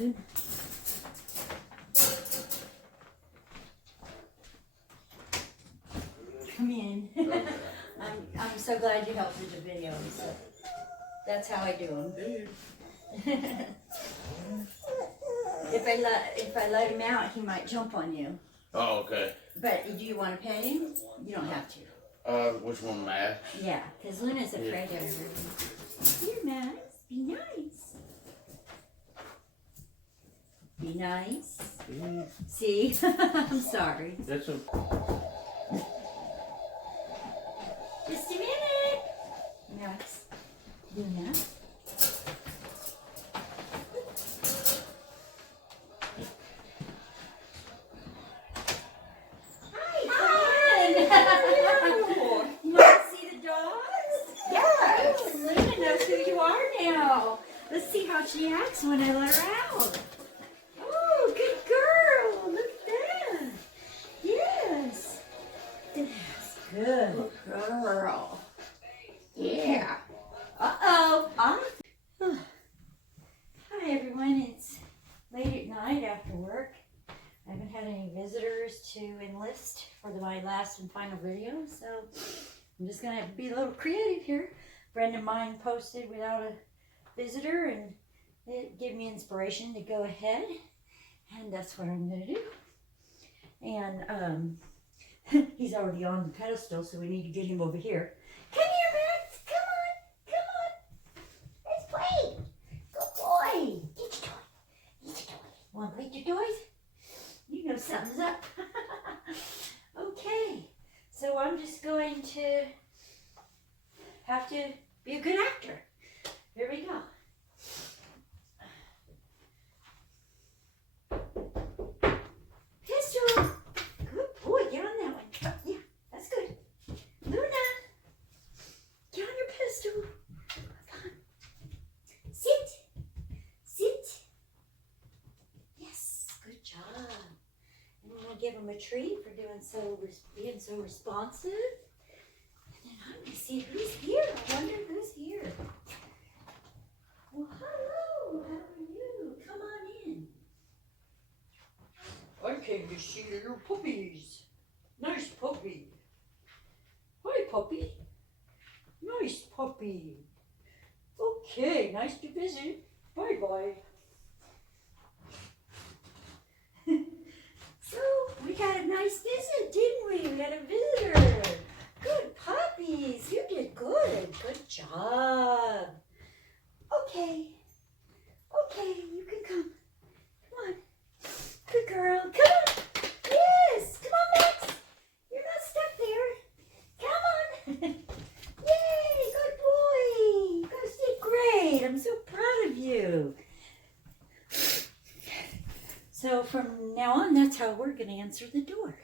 something. Come in. I'm so glad you helped with the video. So that's how I do them. If I let him out, he might jump on you. Oh, okay. But do you want to pet him? You don't have to. Which one, Matt? Yeah, because Luna's afraid of her. Here, Max. Be nice. Be nice. See? I'm sorry. That's a... Just a minute. Max. Luna. Let's see how she acts when I let her out. Oh, good girl. Look at that. Yes. Yes. Good girl. Yeah. Uh-oh. Hi, everyone. It's late at night after work. I haven't had any visitors to enlist for my last and final video, so I'm just going to have to be a little creative here. A friend of mine posted without a visitor, and it gave me inspiration to go ahead, and that's what I'm going to do. And he's already on the pedestal, so we need to get him over here. Come here, Max. Come on. Let's play. Good boy. Get your toy. Get your toy. Want to play with your toys? You know something's up. Okay, so I'm just going to have to be a good actor. Here we go. Pistol. Good boy. Get on that one. Yeah, that's good. Luna. Get on your pistol. Come on. Sit. Sit. Yes. Good job. And I'm going to give him a treat for being so responsive. And then I'm going to see who's here. I wonder who's here. Well, hello. How are you? Come on in. I came to see your puppies. Nice puppy. Hi, puppy. Nice puppy. Okay, nice to visit. Bye-bye. So, we got a nice visit, didn't we? We had a visitor. Good puppies. You did good. Good job. Okay. Okay, you can come. Come on. Good girl. Come on. Yes. Come on, Max. You're not stuck there. Come on. Yay. Good boy. You guys did great. I'm so proud of you. So from now on, that's how we're going to answer the door.